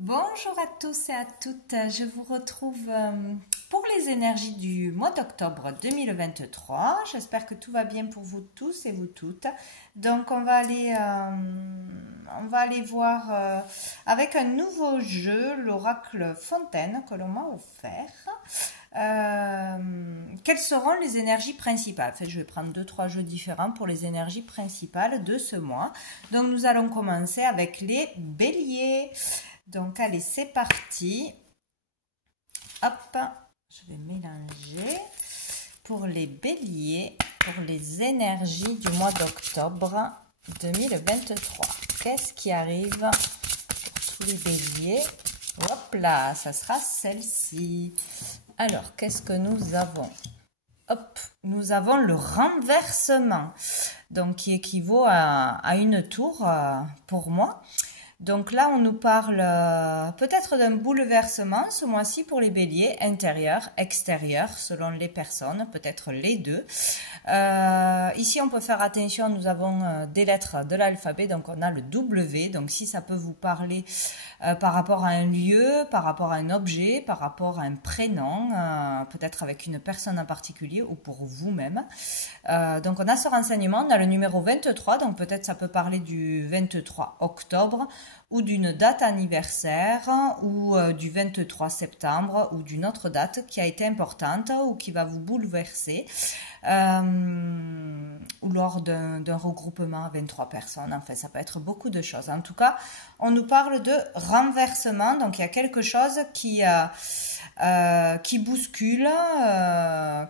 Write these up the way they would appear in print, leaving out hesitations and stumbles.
Bonjour à tous et à toutes, je vous retrouve pour les énergies du mois d'octobre 2023. J'espère que tout va bien pour vous tous et vous toutes. Donc on va aller voir avec un nouveau jeu, l'oracle Fontaine que l'on m'a offert. Quelles seront les énergies principales? En fait, je vais prendre 2-3 jeux différents pour les énergies principales de ce mois. Donc nous allons commencer avec les béliers. Donc, allez, c'est parti. Hop, je vais mélanger pour les béliers, pour les énergies du mois d'octobre 2023. Qu'est-ce qui arrive pour tous les béliers? Hop là, ça sera celle-ci. Alors, qu'est-ce que nous avons? Hop, nous avons le renversement, donc qui équivaut à une tour pour moi. Donc là, on nous parle peut-être d'un bouleversement ce mois-ci pour les béliers, intérieur, extérieur, selon les personnes, peut-être les deux. Ici, on peut faire attention, nous avons des lettres de l'alphabet, donc on a le W, donc si ça peut vous parler par rapport à un lieu, par rapport à un objet, par rapport à un prénom, peut-être avec une personne en particulier ou pour vous-même. Donc on a ce renseignement, on a le numéro 23, donc peut-être ça peut parler du 23 octobre, ou d'une date anniversaire, ou du 23 septembre, ou d'une autre date qui a été importante, ou qui va vous bouleverser, ou lors d'un regroupement à 23 personnes. Enfin, ça peut être beaucoup de choses. En tout cas, on nous parle de renversement, donc il y a quelque chose qui bouscule,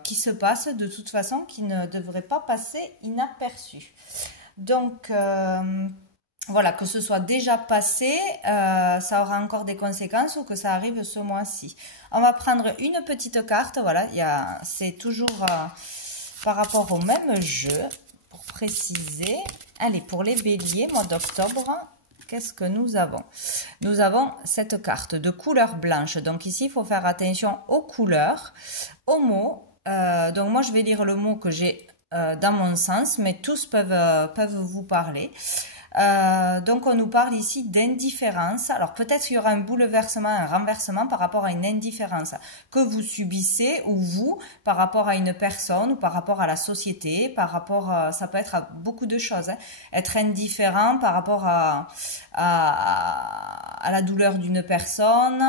qui se passe de toute façon, qui ne devrait pas passer inaperçu. Donc, voilà, que ce soit déjà passé, ça aura encore des conséquences ou que ça arrive ce mois-ci. On va prendre une petite carte, voilà, c'est toujours par rapport au même jeu, pour préciser. Allez, pour les béliers, mois d'octobre, qu'est-ce que nous avons? Nous avons cette carte de couleur blanche. Donc ici, il faut faire attention aux couleurs, aux mots. Donc moi, je vais lire le mot que j'ai dans mon sens, mais tous peuvent vous parler. Donc on nous parle ici d'indifférence. Alors peut-être qu'il y aura un bouleversement, un renversement par rapport à une indifférence que vous subissez ou vous par rapport à une personne ou par rapport à la société, par rapport ça peut être à beaucoup de choses. Être indifférent par rapport à la douleur d'une personne,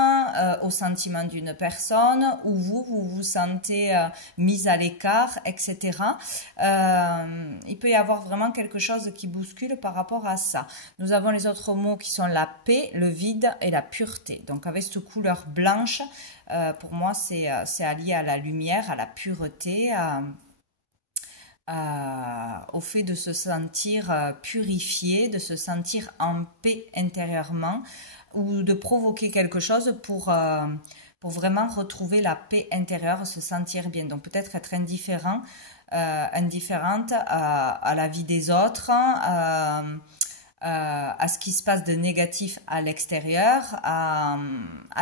au sentiment d'une personne, ou vous vous sentez mise à l'écart, etc. Il peut y avoir vraiment quelque chose qui bouscule par rapport à ça. Nous avons les autres mots qui sont la paix, le vide et la pureté. Donc avec cette couleur blanche, pour moi c'est allié à la lumière, à la pureté, au fait de se sentir purifié, de se sentir en paix intérieurement ou de provoquer quelque chose pour vraiment retrouver la paix intérieure, se sentir bien. Donc peut-être être indifférente à la vie des autres, à ce qui se passe de négatif à l'extérieur, à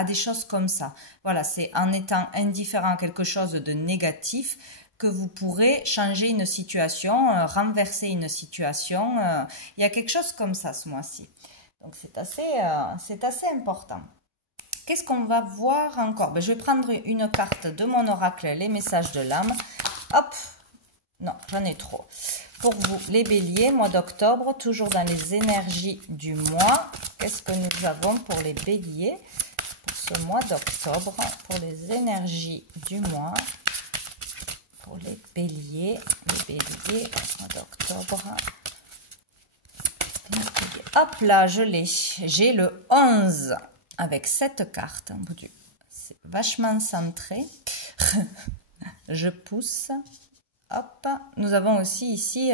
des choses comme ça. Voilà, c'est en étant indifférent à quelque chose de négatif que vous pourrez changer une situation, renverser une situation. Il y a quelque chose comme ça ce mois-ci. Donc c'est assez important. Qu'est-ce qu'on va voir encore? Je vais prendre une carte de mon oracle, les messages de l'âme. Hop! Non, j'en ai trop. Pour vous, les béliers, mois d'octobre, toujours dans les énergies du mois. Qu'est-ce que nous avons pour les béliers pour ce mois d'octobre? Pour les énergies du mois. Pour les béliers, mois d'octobre. Hop là, je l'ai. J'ai le 11 avec cette carte. C'est vachement centré. Je pousse. Hop, nous avons aussi ici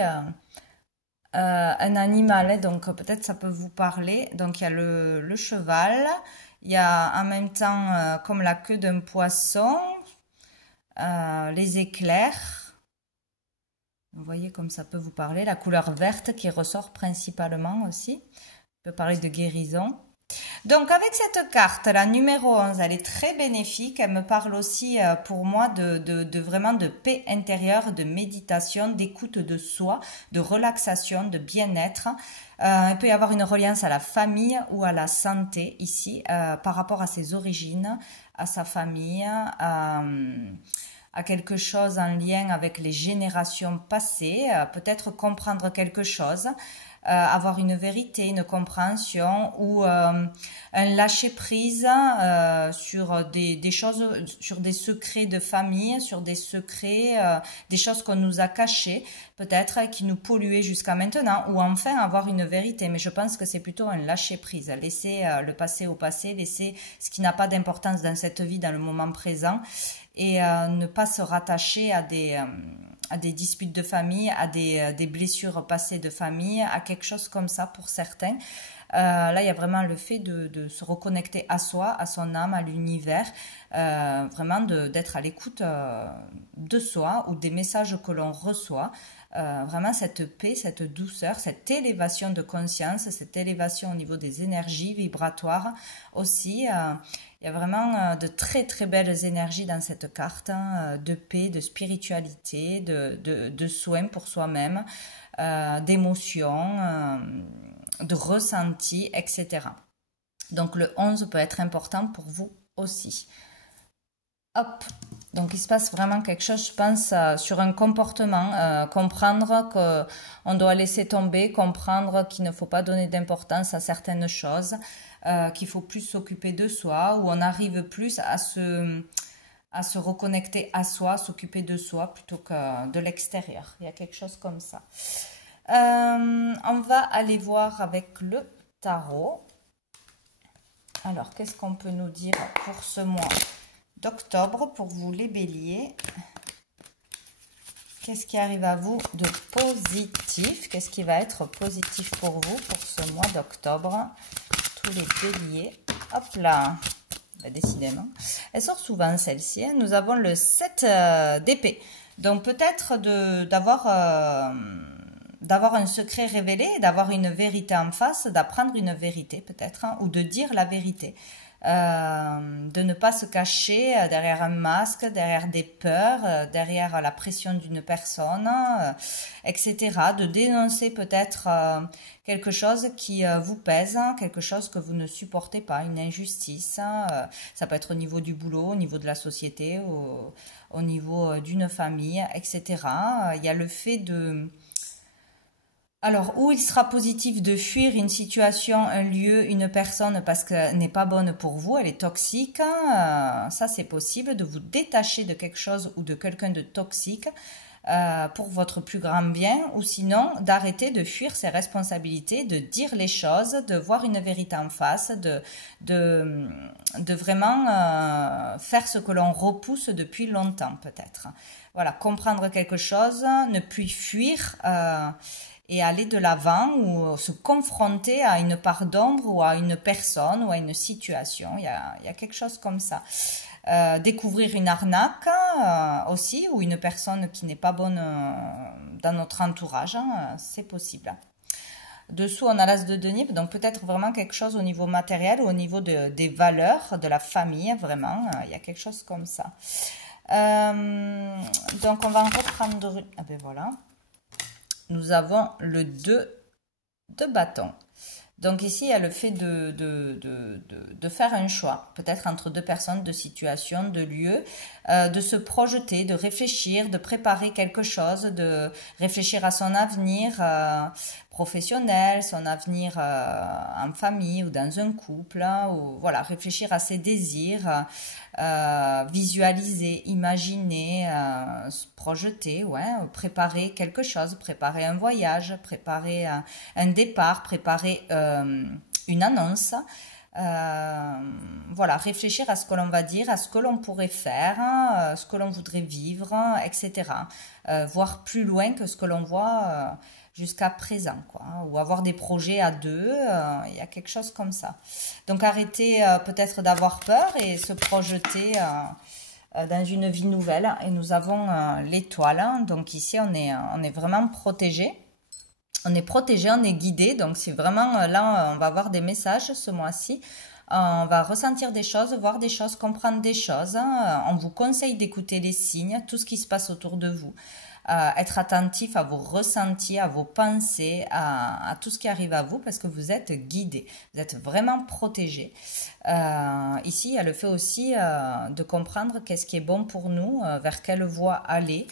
un animal, donc peut-être ça peut vous parler. Donc il y a le cheval, il y a en même temps comme la queue d'un poisson, les éclairs. Vous voyez comme ça peut vous parler. La couleur verte qui ressort principalement aussi. On peut parler de guérison. Donc avec cette carte, la numéro 11, elle est très bénéfique. Elle me parle aussi pour moi de vraiment de paix intérieure, de méditation, d'écoute de soi, de relaxation, de bien-être. Il peut y avoir une reliance à la famille ou à la santé ici par rapport à ses origines, à sa famille, à quelque chose en lien avec les générations passées, peut-être comprendre quelque chose. Avoir une vérité, une compréhension ou un lâcher-prise sur des choses, sur des secrets de famille, sur des secrets, des choses qu'on nous a cachées, peut-être qui nous polluaient jusqu'à maintenant, ou enfin avoir une vérité. Mais je pense que c'est plutôt un lâcher-prise, laisser le passé au passé, laisser ce qui n'a pas d'importance dans cette vie, dans le moment présent, et ne pas se rattacher à des disputes de famille, à des blessures passées de famille, à quelque chose comme ça pour certains. Là, il y a vraiment le fait de se reconnecter à soi, à son âme, à l'univers, vraiment d'être à l'écoute de soi ou des messages que l'on reçoit. Vraiment cette paix, cette douceur, cette élévation de conscience, cette élévation au niveau des énergies vibratoires aussi. Il y a vraiment de très très belles énergies dans cette carte, hein, de paix, de spiritualité, de soins pour soi-même, d'émotions, de ressentis, etc. Donc le 11 peut être important pour vous aussi. Hop, donc il se passe vraiment quelque chose, je pense, sur un comportement, comprendre qu'on doit laisser tomber, comprendre qu'il ne faut pas donner d'importance à certaines choses, qu'il faut plus s'occuper de soi, où on arrive plus à se reconnecter à soi, s'occuper de soi plutôt que de l'extérieur. Il y a quelque chose comme ça. On va aller voir avec le tarot. Alors, qu'est-ce qu'on peut nous dire pour ce mois d'octobre pour vous les béliers? Qu'est-ce qui arrive à vous de positif? Qu'est-ce qui va être positif pour vous pour ce mois d'octobre? Tous les béliers. Hop là, bah, décidément. Elle sort souvent celle-ci. Hein. Nous avons le 7 d'épée. Donc peut-être d'avoir un secret révélé, d'avoir une vérité en face, d'apprendre une vérité peut-être, hein, ou de dire la vérité. De ne pas se cacher derrière un masque, derrière des peurs, derrière la pression d'une personne, etc. De dénoncer peut-être quelque chose qui vous pèse, quelque chose que vous ne supportez pas, une injustice. Ça peut être au niveau du boulot, au niveau de la société, au niveau d'une famille, etc. Il y a le fait de... Alors, où il sera positif de fuir une situation, un lieu, une personne parce qu'elle n'est pas bonne pour vous, elle est toxique, ça c'est possible, de vous détacher de quelque chose ou de quelqu'un de toxique pour votre plus grand bien, ou sinon d'arrêter de fuir ses responsabilités, de dire les choses, de voir une vérité en face, de vraiment faire ce que l'on repousse depuis longtemps peut-être. Voilà, comprendre quelque chose, ne plus fuir... et aller de l'avant ou se confronter à une part d'ombre ou à une personne ou à une situation. Il y a quelque chose comme ça. Découvrir une arnaque aussi ou une personne qui n'est pas bonne dans notre entourage, hein, c'est possible. Dessous, on a l'as de denier, donc peut-être vraiment quelque chose au niveau matériel ou au niveau des valeurs de la famille, vraiment. Il y a quelque chose comme ça. Donc, on va en reprendre... Ah ben voilà. Nous avons le 2 de bâton. Donc ici, il y a le fait de faire un choix, peut-être entre deux personnes, de situations, de lieux, de se projeter, de réfléchir, de préparer quelque chose, de réfléchir à son avenir professionnel, son avenir en famille ou dans un couple, hein, ou voilà, réfléchir à ses désirs, visualiser, imaginer, se projeter, ouais, préparer quelque chose, préparer un voyage, préparer un départ, préparer une annonce. Voilà, réfléchir à ce que l'on va dire, à ce que l'on pourrait faire, ce que l'on voudrait vivre, etc. Voir plus loin que ce que l'on voit jusqu'à présent, quoi, ou avoir des projets à deux, il y a quelque chose comme ça. Donc arrêter peut-être d'avoir peur et se projeter dans une vie nouvelle. Et nous avons l'étoile, donc ici on est vraiment protégé. On est protégé, on est guidé, donc c'est vraiment là, on va avoir des messages ce mois-ci. On va ressentir des choses, voir des choses, comprendre des choses. On vous conseille d'écouter les signes, tout ce qui se passe autour de vous. Être attentif à vos ressentis, à vos pensées, à tout ce qui arrive à vous parce que vous êtes guidé, vous êtes vraiment protégé. Ici, il y a le fait aussi de comprendre qu'est-ce qui est bon pour nous, vers quelle voie aller,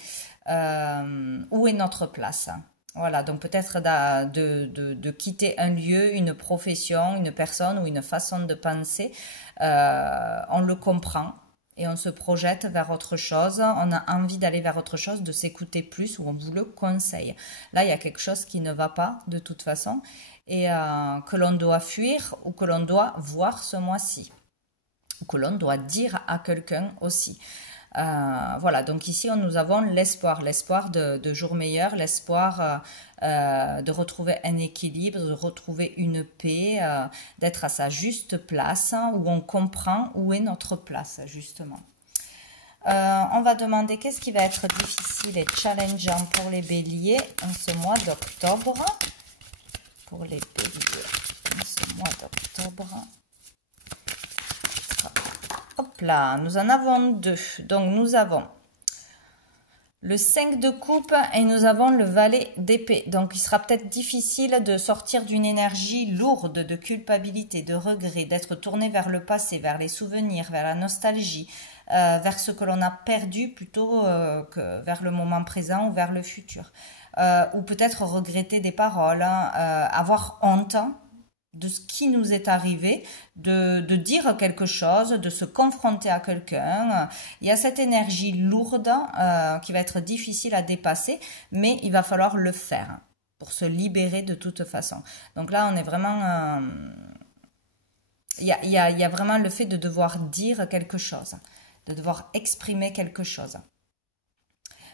où est notre place. Voilà, donc peut-être de quitter un lieu, une profession, une personne ou une façon de penser. On le comprend et on se projette vers autre chose. On a envie d'aller vers autre chose, de s'écouter plus ou on vous le conseille. Là, il y a quelque chose qui ne va pas de toute façon et que l'on doit fuir ou que l'on doit voir ce mois-ci ou que l'on doit dire à quelqu'un aussi. Voilà, donc ici nous avons l'espoir de jours meilleurs, l'espoir de retrouver un équilibre, de retrouver une paix, d'être à sa juste place, où on comprend où est notre place justement. On va demander qu'est-ce qui va être difficile et challengeant pour les béliers en ce mois d'octobre. Pour les béliers en ce mois d'octobre. Hop là, nous en avons deux. Donc, nous avons le 5 de coupe et nous avons le valet d'épée. Donc, il sera peut-être difficile de sortir d'une énergie lourde de culpabilité, de regret, d'être tourné vers le passé, vers les souvenirs, vers la nostalgie, vers ce que l'on a perdu plutôt que vers le moment présent ou vers le futur. Ou peut-être regretter des paroles, avoir honte de ce qui nous est arrivé, de dire quelque chose, de se confronter à quelqu'un. Il y a cette énergie lourde qui va être difficile à dépasser, mais il va falloir le faire pour se libérer de toute façon. Donc là, on est vraiment... il y a vraiment le fait de devoir dire quelque chose, de devoir exprimer quelque chose.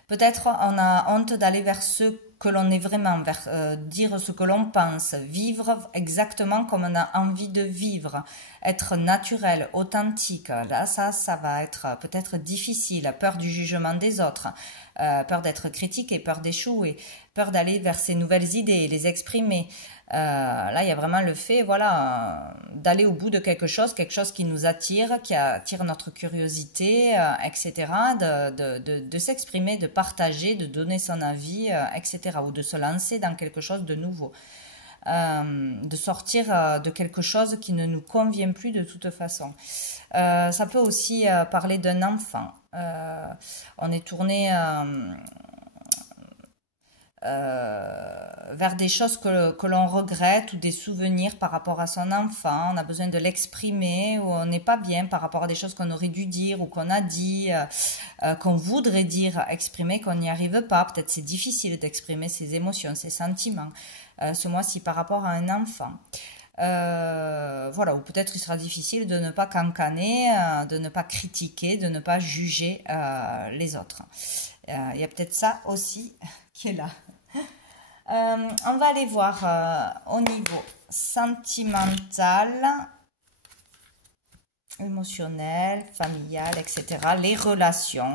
Peut-être on a honte d'aller vers ce que l'on est vraiment, vers dire ce que l'on pense, vivre exactement comme on a envie de vivre, être naturel, authentique. Là, ça va être peut-être difficile. Peur du jugement des autres, peur d'être critiqué, peur d'échouer, peur d'aller vers ses nouvelles idées et les exprimer. Là, il y a vraiment le fait, voilà, d'aller au bout de quelque chose qui nous attire, qui attire notre curiosité, etc. De s'exprimer, de partager, de donner son avis, etc. Ou de se lancer dans quelque chose de nouveau. De sortir de quelque chose qui ne nous convient plus de toute façon. Ça peut aussi parler d'un enfant. On est tourné... vers des choses que l'on regrette ou des souvenirs par rapport à son enfant, on a besoin de l'exprimer ou on n'est pas bien par rapport à des choses qu'on aurait dû dire ou qu'on a dit, qu'on voudrait dire, exprimer, qu'on n'y arrive pas. Peut-être c'est difficile d'exprimer ses émotions, ses sentiments, ce mois-ci par rapport à un enfant. Voilà, ou peut-être il sera difficile de ne pas cancaner, de ne pas critiquer, de ne pas juger les autres. Il y a peut-être ça aussi qui est là. On va aller voir au niveau sentimental, émotionnel, familial, etc. Les relations,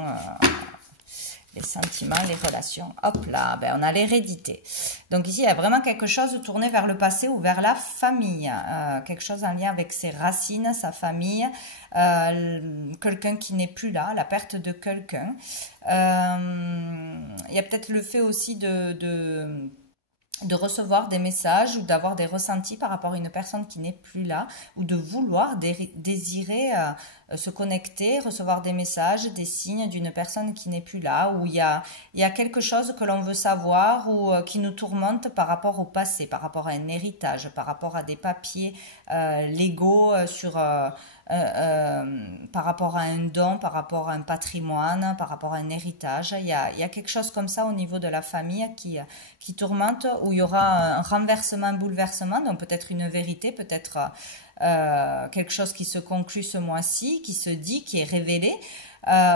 les sentiments, les relations. Hop là, ben on a l'hérédité. Donc ici, il y a vraiment quelque chose tourné vers le passé ou vers la famille. Quelque chose en lien avec ses racines, sa famille, quelqu'un qui n'est plus là, la perte de quelqu'un. Il y a peut-être le fait aussi de recevoir des messages ou d'avoir des ressentis par rapport à une personne qui n'est plus là ou de vouloir désirer se connecter, recevoir des messages, des signes d'une personne qui n'est plus là, où il y a quelque chose que l'on veut savoir ou qui nous tourmente par rapport au passé, par rapport à un héritage, par rapport à des papiers légaux sur... par rapport à un don, par rapport à un patrimoine, par rapport à un héritage. Il y a quelque chose comme ça au niveau de la famille qui tourmente, où il y aura un renversement, un bouleversement, donc peut-être une vérité, peut-être quelque chose qui se conclut ce mois-ci, qui se dit, qui est révélé,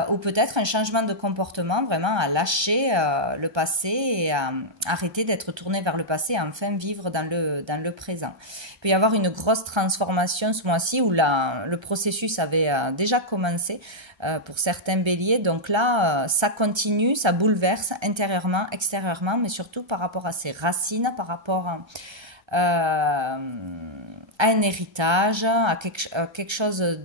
ou peut-être un changement de comportement, vraiment à lâcher le passé et à arrêter d'être tourné vers le passé et enfin vivre dans le présent. Il peut y avoir une grosse transformation ce mois-ci où le processus avait déjà commencé pour certains béliers. Donc là, ça continue, ça bouleverse intérieurement, extérieurement, mais surtout par rapport à ses racines, par rapport à un héritage, à quelque chose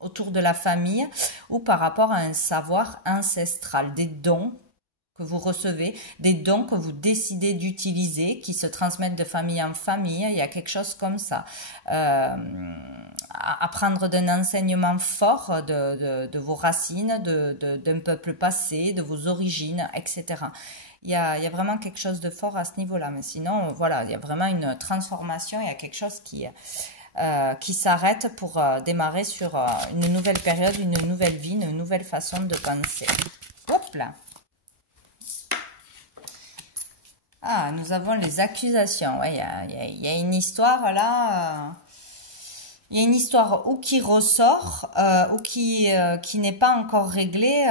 autour de la famille ou par rapport à un savoir ancestral, des dons que vous recevez, des dons que vous décidez d'utiliser, qui se transmettent de famille en famille, il y a quelque chose comme ça. Apprendre d'un enseignement fort de vos racines, d'un peuple passé, de vos origines, etc. Il y a vraiment quelque chose de fort à ce niveau-là, mais sinon, voilà, il y a vraiment une transformation, il y a quelque chose qui s'arrête pour démarrer sur une nouvelle période, une nouvelle vie, une nouvelle façon de penser. Hop là. Ah, nous avons les accusations. Ouais, il y a une histoire là. Il y a une histoire ou qui ressort ou qui n'est pas encore réglée.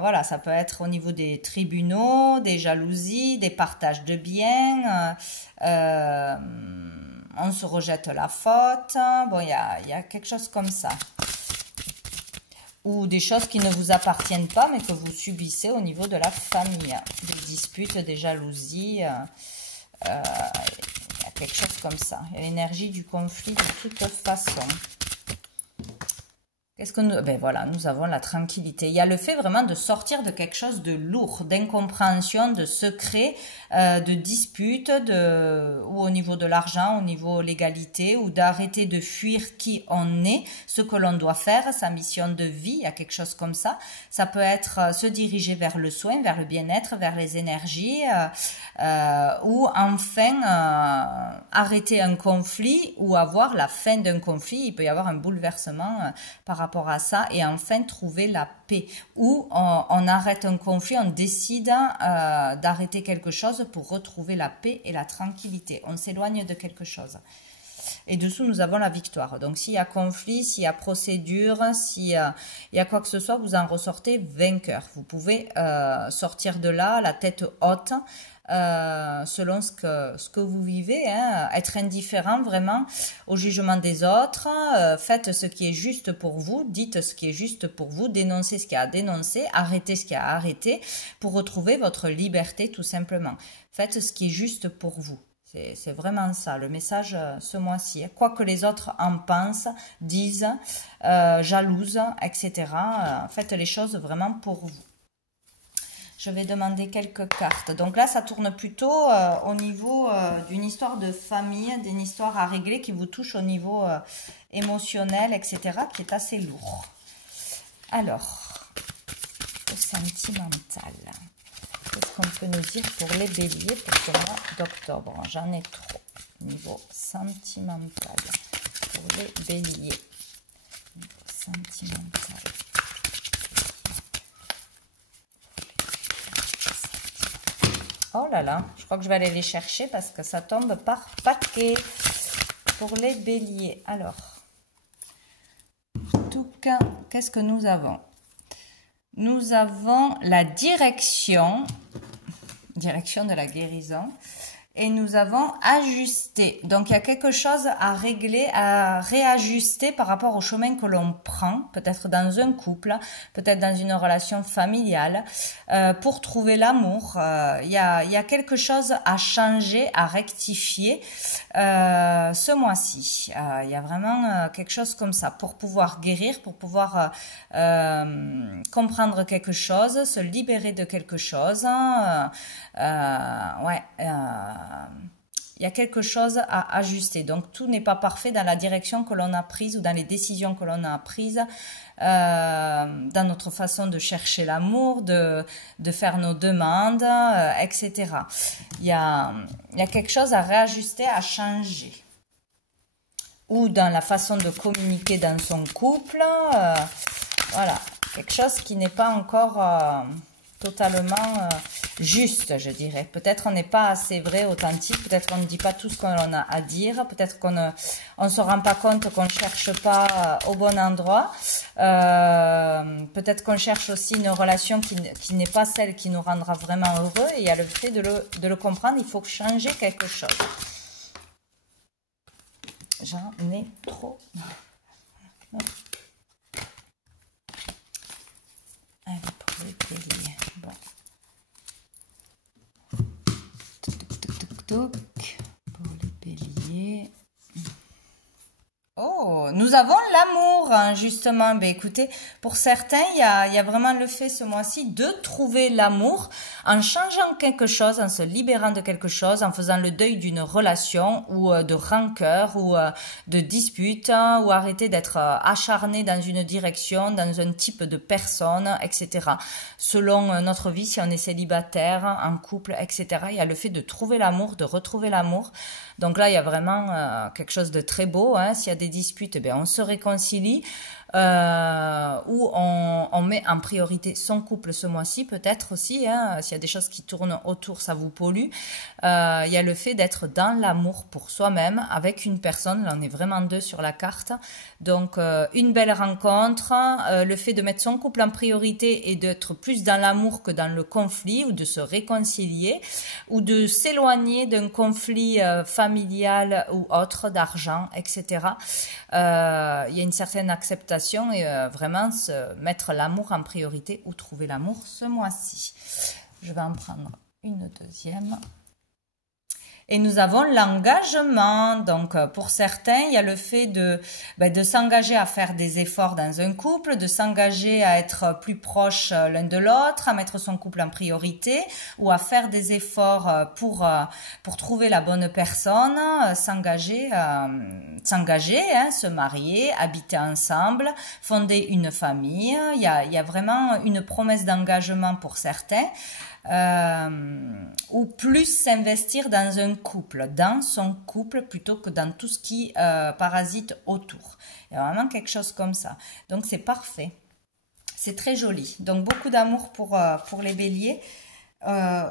Voilà, ça peut être au niveau des tribunaux, des jalousies, des partages de biens. On se rejette la faute. Bon, il y a quelque chose comme ça. Ou des choses qui ne vous appartiennent pas, mais que vous subissez au niveau de la famille. Des disputes, des jalousies. Il y a quelque chose comme ça. Il y a l'énergie du conflit de toute façon. Qu'est-ce que nous... Ben voilà, nous avons la tranquillité. Il y a le fait vraiment de sortir de quelque chose de lourd, d'incompréhension, de secret, de dispute, ou au niveau de l'argent, au niveau légalité, ou d'arrêter de fuir qui on est, ce que l'on doit faire, sa mission de vie, il y a quelque chose comme ça. Ça peut être se diriger vers le soin, vers le bien-être, vers les énergies, ou enfin arrêter un conflit ou avoir la fin d'un conflit. Il peut y avoir un bouleversement par rapport à ça et enfin trouver la paix. Ou on arrête un conflit, on décide d'arrêter quelque chose pour retrouver la paix et la tranquillité. On s'éloigne de quelque chose. Et dessous, nous avons la victoire. Donc, s'il y a conflit, s'il y a procédure, s'il y a quoi que ce soit, vous en ressortez vainqueur. Vous pouvez sortir de là, la tête haute, selon ce que vous vivez, hein. Être indifférent vraiment au jugement des autres, faites ce qui est juste pour vous, dites ce qui est juste pour vous, dénoncez ce qu'il y a à dénoncer, arrêtez ce qu'il y a à arrêter pour retrouver votre liberté tout simplement. Faites ce qui est juste pour vous. C'est vraiment ça, le message ce mois-ci. Quoi que les autres en pensent, disent, jalousent, etc. Faites les choses vraiment pour vous. Je vais demander quelques cartes. Donc là, ça tourne plutôt au niveau d'une histoire de famille, d'une histoire à régler qui vous touche au niveau émotionnel, etc., qui est assez lourd. Alors, le sentimental. Qu'est-ce qu'on peut nous dire pour les béliers pour ce mois d'octobre? J'en ai trop. Niveau sentimental. Pour les béliers. Niveau sentimental. Oh là là, je crois que je vais aller les chercher parce que ça tombe par paquet pour les béliers. Alors, tout cas, qu'est-ce que nous avons? Nous avons la direction de la guérison. Et nous avons ajusté. Donc, il y a quelque chose à régler, à réajuster par rapport au chemin que l'on prend, peut-être dans un couple, peut-être dans une relation familiale, pour trouver l'amour. Il y a quelque chose à changer, à rectifier ce mois-ci. Il y a vraiment quelque chose comme ça pour pouvoir guérir, pour pouvoir comprendre quelque chose, se libérer de quelque chose. Il y a quelque chose à ajuster. Donc, tout n'est pas parfait dans la direction que l'on a prise ou dans les décisions que l'on a prises, dans notre façon de chercher l'amour, de faire nos demandes, etc. Il y a quelque chose à réajuster, à changer. Ou dans la façon de communiquer dans son couple. Voilà, quelque chose qui n'est pas encore totalement juste, je dirais. Peut-être on n'est pas assez vrai, authentique, peut-être on ne dit pas tout ce qu'on a à dire, peut-être qu'on ne se rend pas compte qu'on ne cherche pas au bon endroit, peut-être qu'on cherche aussi une relation qui n'est pas celle qui nous rendra vraiment heureux, et il y a le fait de le comprendre, il faut changer quelque chose. J'en ai trop. Allez, pour les béliers. Bon. Pour les béliers. Oh, nous avons l'amour, hein, justement. Ben, écoutez, pour certains, il y a vraiment le fait ce mois-ci de trouver l'amour en changeant quelque chose, en se libérant de quelque chose, en faisant le deuil d'une relation ou de rancœur ou de dispute, hein, ou arrêter d'être acharné dans une direction, dans un type de personne, etc. Selon notre vie, si on est célibataire, en couple, etc., il y a le fait de trouver l'amour, de retrouver l'amour. Donc là, il y a vraiment quelque chose de très beau, hein. S'il y a des disputes, eh bien, on se réconcilie, ou on met en priorité son couple ce mois-ci, peut-être aussi, hein. S'il y a des choses qui tournent autour, ça vous pollue. Il y a le fait d'être dans l'amour pour soi-même avec une personne. Là, on est vraiment deux sur la carte. Donc, une belle rencontre, le fait de mettre son couple en priorité et d'être plus dans l'amour que dans le conflit, ou de se réconcilier, ou de s'éloigner d'un conflit familial ou autre, d'argent, etc. Il y a une certaine acceptation et vraiment se mettre l'amour en priorité ou trouver l'amour ce mois-ci. Je vais en prendre une deuxième. Et nous avons l'engagement. Donc, pour certains, il y a le fait de s'engager à faire des efforts dans un couple, de s'engager à être plus proche l'un de l'autre, à mettre son couple en priorité, ou à faire des efforts pour trouver la bonne personne, s'engager, hein, se marier, habiter ensemble, fonder une famille. Il y a vraiment une promesse d'engagement pour certains. Ou plus s'investir dans un couple, dans son couple, plutôt que dans tout ce qui parasite autour. Il y a vraiment quelque chose comme ça. Donc c'est parfait. C'est très joli. Donc beaucoup d'amour pour les béliers,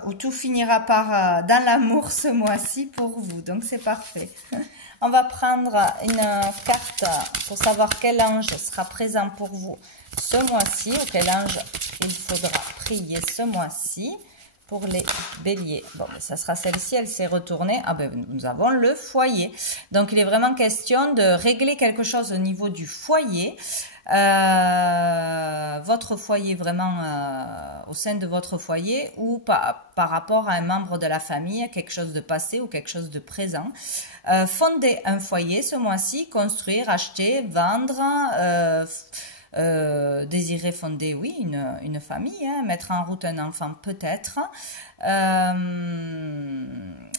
où tout finira par dans l'amour ce mois-ci pour vous. Donc c'est parfait. On va prendre une carte pour savoir quel ange sera présent pour vous ce mois-ci, ou quel ange il faudra prier ce mois-ci pour les béliers. Bon, mais ça sera celle-ci, elle s'est retournée. Ah ben, nous avons le foyer. Donc, il est vraiment question de régler quelque chose au niveau du foyer. Votre foyer, vraiment au sein de votre foyer, ou par rapport à un membre de la famille, quelque chose de passé ou quelque chose de présent. Fonder un foyer ce mois-ci, construire, acheter, vendre, désirer fonder, oui, une famille, hein, mettre en route un enfant peut-être.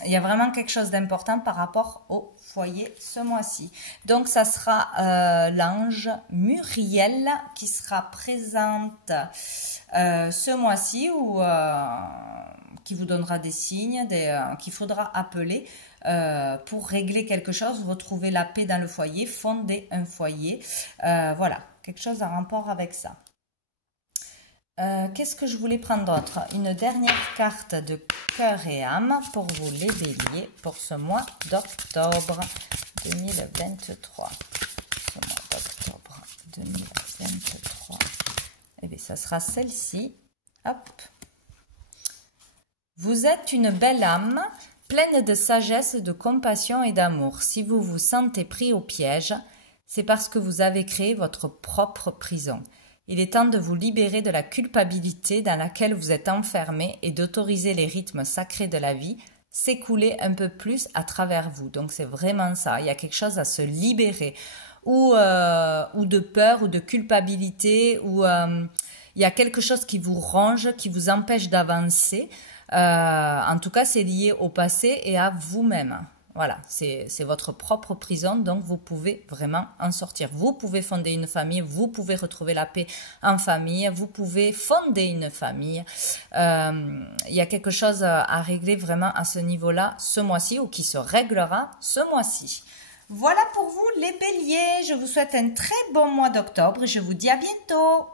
Il y a vraiment quelque chose d'important par rapport au foyer ce mois-ci. Donc, ça sera l'ange Muriel qui sera présente ce mois-ci, ou qui vous donnera des signes qu'il faudra appeler pour régler quelque chose, retrouver la paix dans le foyer, fonder un foyer. Voilà. Quelque chose en rapport avec ça. Qu'est-ce que je voulais prendre d'autre? Une dernière carte de cœur et âme pour vous les béliers pour ce mois d'octobre 2023. Ce mois d'octobre 2023. Eh bien, ça sera celle-ci. Hop. Vous êtes une belle âme, pleine de sagesse, de compassion et d'amour. Si vous vous sentez pris au piège, c'est parce que vous avez créé votre propre prison. Il est temps de vous libérer de la culpabilité dans laquelle vous êtes enfermé et d'autoriser les rythmes sacrés de la vie s'écouler un peu plus à travers vous. Donc c'est vraiment ça, il y a quelque chose à se libérer, ou de peur ou de culpabilité, ou il y a quelque chose qui vous ronge, qui vous empêche d'avancer. En tout cas, c'est lié au passé et à vous-même. Voilà, c'est votre propre prison, donc vous pouvez vraiment en sortir. Vous pouvez fonder une famille, vous pouvez retrouver la paix en famille, vous pouvez fonder une famille. Il y a quelque chose à régler vraiment à ce niveau-là ce mois-ci, ou qui se réglera ce mois-ci. Voilà pour vous les béliers, je vous souhaite un très bon mois d'octobre et je vous dis à bientôt.